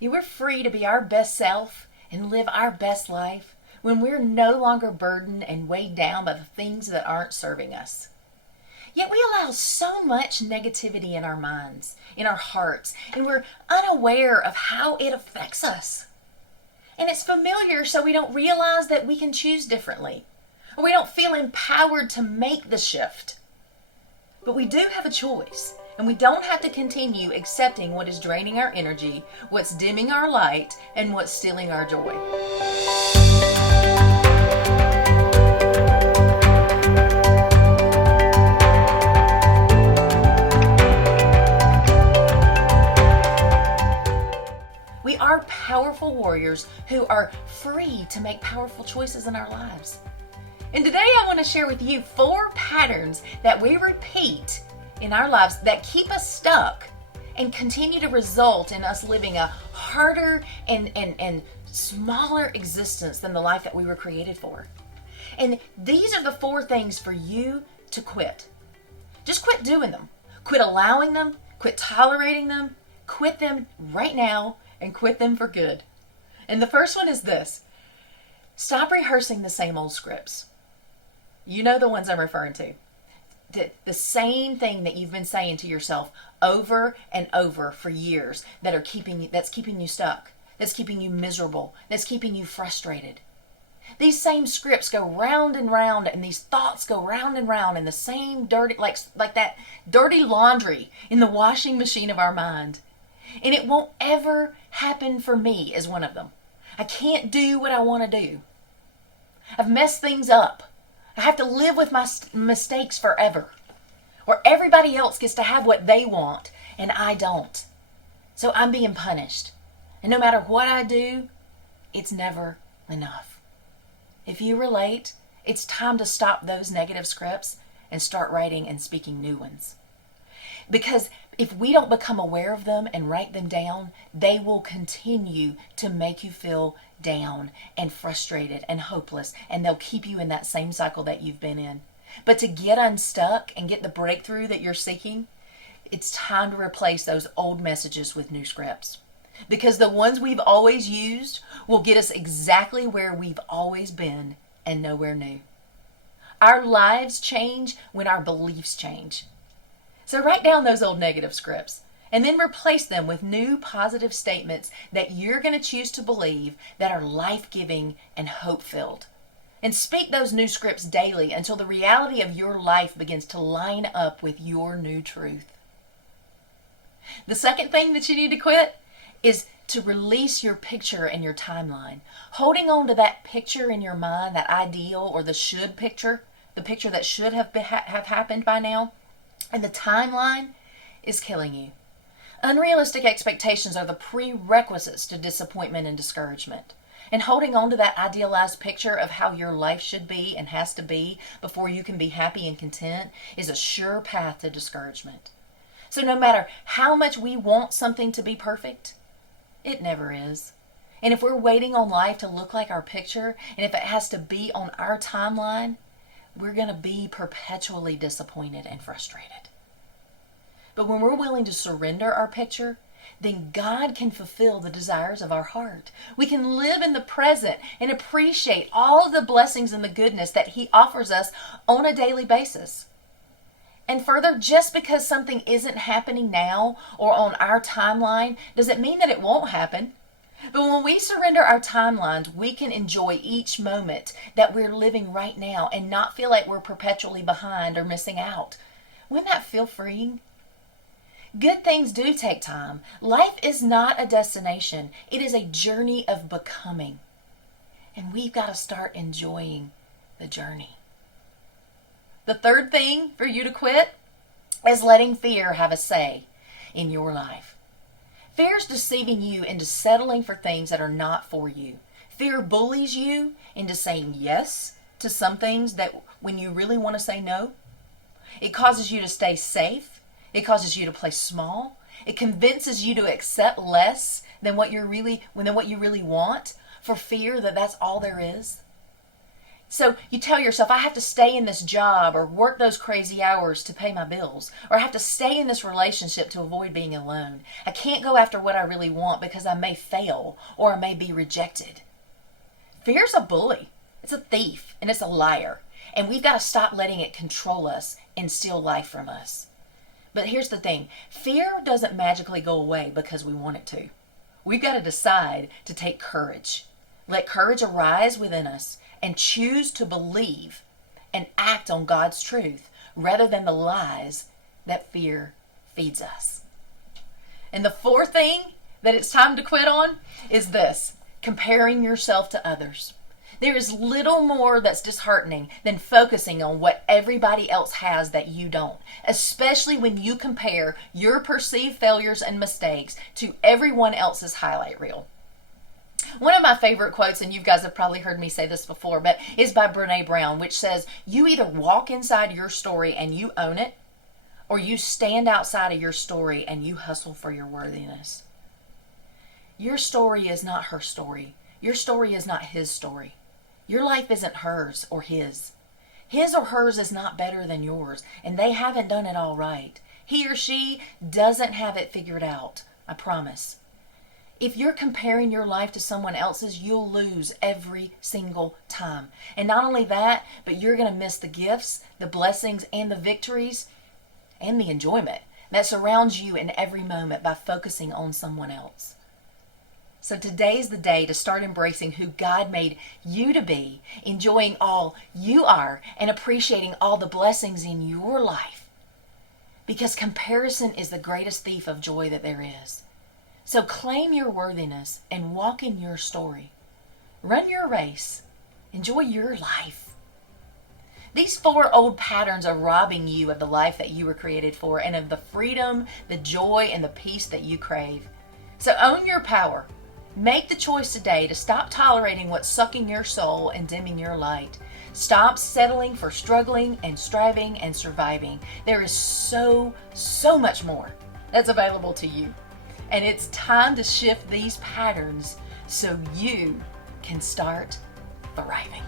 We're free to be our best self and live our best life when we're no longer burdened and weighed down by the things that aren't serving us. Yet we allow so much negativity in our minds, in our hearts, and we're unaware of how it affects us. And it's familiar, so we don't realize that we can choose differently, or we don't feel empowered to make the shift. But we do have a choice, and we don't have to continue accepting what is draining our energy, what's dimming our light, and what's stealing our joy. We are powerful warriors who are free to make powerful choices in our lives. And today I want to share with you 4 patterns that we repeat in our lives that keep us stuck and continue to result in us living a harder and smaller existence than the life that we were created for. And these are the 4 things for you to quit. Just quit doing them. Quit allowing them. Quit tolerating them. Quit them right now and quit them for good. And the first one is this. Stop rehearsing the same old scripts. You know the ones I'm referring to. The same thing that you've been saying to yourself over and over for years that's keeping you stuck, that's keeping you miserable, that's keeping you frustrated. These same scripts go round and round, and these thoughts go round and round in the same dirty, like that dirty laundry in the washing machine of our mind. And it won't ever happen for me as one of them. I can't do what I want to do. I've messed things up. I have to live with my mistakes forever. Or everybody else gets to have what they want and I don't. So I'm being punished. And no matter what I do, it's never enough. If you relate, it's time to stop those negative scripts and start writing and speaking new ones. Because if we don't become aware of them and write them down, they will continue to make you feel down and frustrated and hopeless, and they'll keep you in that same cycle that you've been in. But to get unstuck and get the breakthrough that you're seeking, it's time to replace those old messages with new scripts. Because the ones we've always used will get us exactly where we've always been and nowhere new. Our lives change when our beliefs change. So write down those old negative scripts and then replace them with new positive statements that you're going to choose to believe that are life-giving and hope-filled. And speak those new scripts daily until the reality of your life begins to line up with your new truth. The second thing that you need to quit is to release your picture and your timeline. Holding on to that picture in your mind, that ideal or the should picture, the picture that should have happened by now, and the timeline is killing you. Unrealistic expectations are the prerequisites to disappointment and discouragement. And holding on to that idealized picture of how your life should be and has to be before you can be happy and content is a sure path to discouragement. So no matter how much we want something to be perfect, it never is. And if we're waiting on life to look like our picture, and if it has to be on our timeline, we're going to be perpetually disappointed and frustrated. But when we're willing to surrender our picture, then God can fulfill the desires of our heart. We can live in the present and appreciate all of the blessings and the goodness that He offers us on a daily basis. And further, just because something isn't happening now or on our timeline doesn't mean that it won't happen. But when we surrender our timelines, we can enjoy each moment that we're living right now and not feel like we're perpetually behind or missing out. Wouldn't that feel freeing? Good things do take time. Life is not a destination. It is a journey of becoming. And we've got to start enjoying the journey. The third thing for you to quit is letting fear have a say in your life. Fear is deceiving you into settling for things that are not for you. Fear bullies you into saying yes to some things that when you really want to say no. It causes you to stay safe. It causes you to play small. It convinces you to accept less than what you really want for fear that that's all there is. So you tell yourself, I have to stay in this job or work those crazy hours to pay my bills, or I have to stay in this relationship to avoid being alone. I can't go after what I really want because I may fail or I may be rejected. Fear's a bully. It's a thief and it's a liar. And we've got to stop letting it control us and steal life from us. But here's the thing. Fear doesn't magically go away because we want it to. We've got to decide to take courage. Let courage arise within us and choose to believe and act on God's truth rather than the lies that fear feeds us. And the fourth thing that it's time to quit on is this: comparing yourself to others. There is little more that's disheartening than focusing on what everybody else has that you don't, especially when you compare your perceived failures and mistakes to everyone else's highlight reel. One of my favorite quotes, and you guys have probably heard me say this before, but is by Brené Brown, which says, you either walk inside your story and you own it, or you stand outside of your story and you hustle for your worthiness. Your story is not her story. Your story is not his story. Your life isn't hers or his. His or hers is not better than yours, and they haven't done it all right. He or she doesn't have it figured out, I promise. If you're comparing your life to someone else's, you'll lose every single time. And not only that, but you're going to miss the gifts, the blessings, and the victories, and the enjoyment that surrounds you in every moment by focusing on someone else. So today's the day to start embracing who God made you to be, enjoying all you are, and appreciating all the blessings in your life. Because comparison is the greatest thief of joy that there is. So claim your worthiness and walk in your story. Run your race. Enjoy your life. These 4 old patterns are robbing you of the life that you were created for and of the freedom, the joy, and the peace that you crave. So own your power. Make the choice today to stop tolerating what's sucking your soul and dimming your light. Stop settling for struggling and striving and surviving. There is so much more that's available to you. And it's time to shift these patterns so you can start thriving.